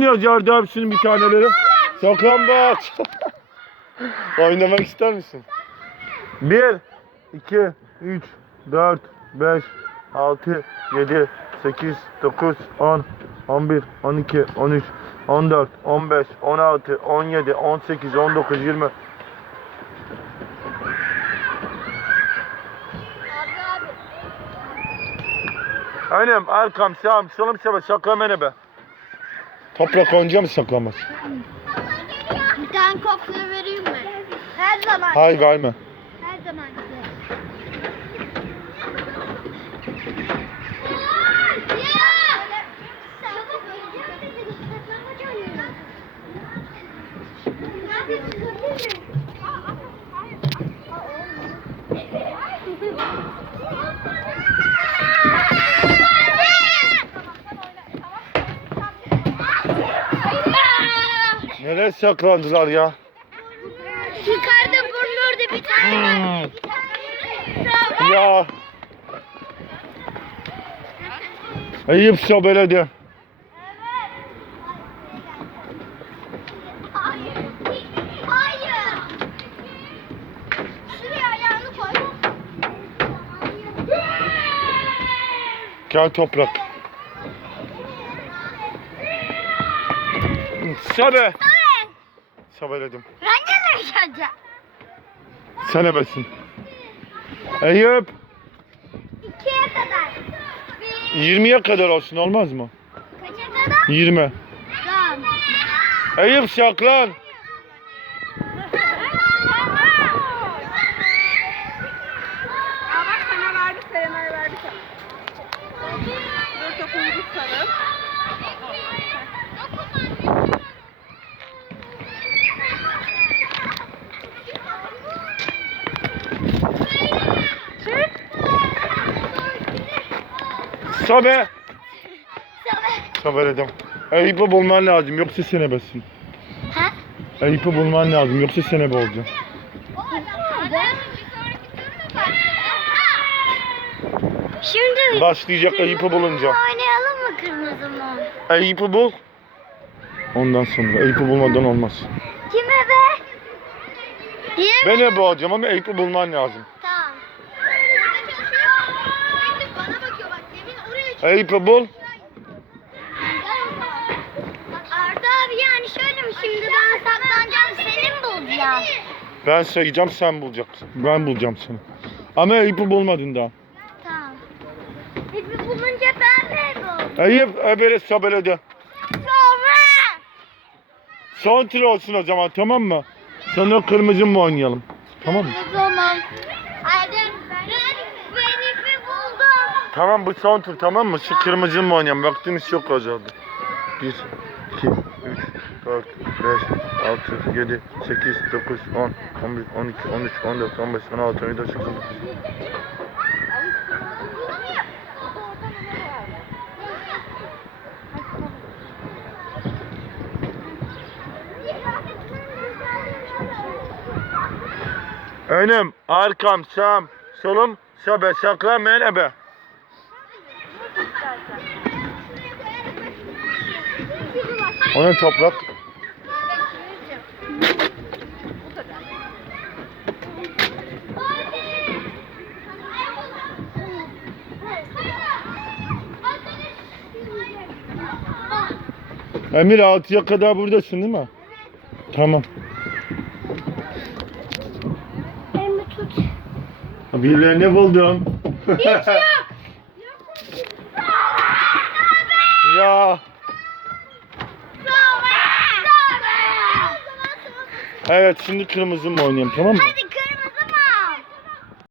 oynuyoruz Yardı abi şunun bir taneleri. Saklambaç. Oynamak ister misin? 1, 2, 3, 4, 5, 6, 7, 8, 9, 10, 11, 12, 13, 14, 15, 16, 17, 18, 19, 20. Önüm, arkam, sağım, solum, sağım, saklamene be. Toprak oynayacak mısın saklambaç? Bir tane kopya vereyim mi? Her zaman. Hayır verme. Her zaman Nereye saklandılar ya? Yukarıda burnu orada bir tane var. Hmm. Ya. Ayağını koy. Gel toprak. Sobe. Sobeledim. Ben ne yaşayacağım? Sen ebesin. Eyüp. İkiye kadar. Bir. 20'ye kadar olsun olmaz mı? Kaça kadar? 20. Tamam. Eyüp saklan. Sobe. Sonra. Sobeledim. Eyüp'ü bulman lazım yoksa sen ebesin. Ha? Eyüp'ü bulman lazım yoksa sen ebe olacaksın. Şimdi Başlayacak Eyüp'ü bulunca. oynayalım mı kırmızı mum? Eyüp'ü bul. Ondan sonra Eyüp'ü bulmadan olmaz. Kime be? Yine Ben ebe olacağım ama Eyüp'ü bulman lazım. Eyüp'ü bul. Arda abi yani şöyle mi şimdi ben saklanacağım seni mi bulacağım? Ben sayacağım sen bulacaksın. Ben bulacağım seni. Ama Eyüp'ü bulmadın daha. Tamam. İpi bulunca ben de buldum. Eyüp ebele sobeledi. Sonra. Son tur olsun o zaman tamam mı? Sonra kırmızı mı oynayalım? Tamam mı? O zaman. Hadi ben, ben ipi buldum. Tamam bu son tur tamam mı? Şu kırmızı mı oynayalım? Vaktimiz çok azaldı. 1, 2, 3, 4, 5, 6, 7, 8, 9, 10, 11, 12, 13, 14, 15, 16, 17, 18, 19. Önüm, arkam, sağım, solum, sobe, saklanmayan ebe. O ne toprak? Emir 6'ya kadar buradasın değil mi? Tamam. Elimi tut. Birilerini buldum. Hiç yok. Ya. Evet şimdi kırmızı mı oynayalım tamam mı? Hadi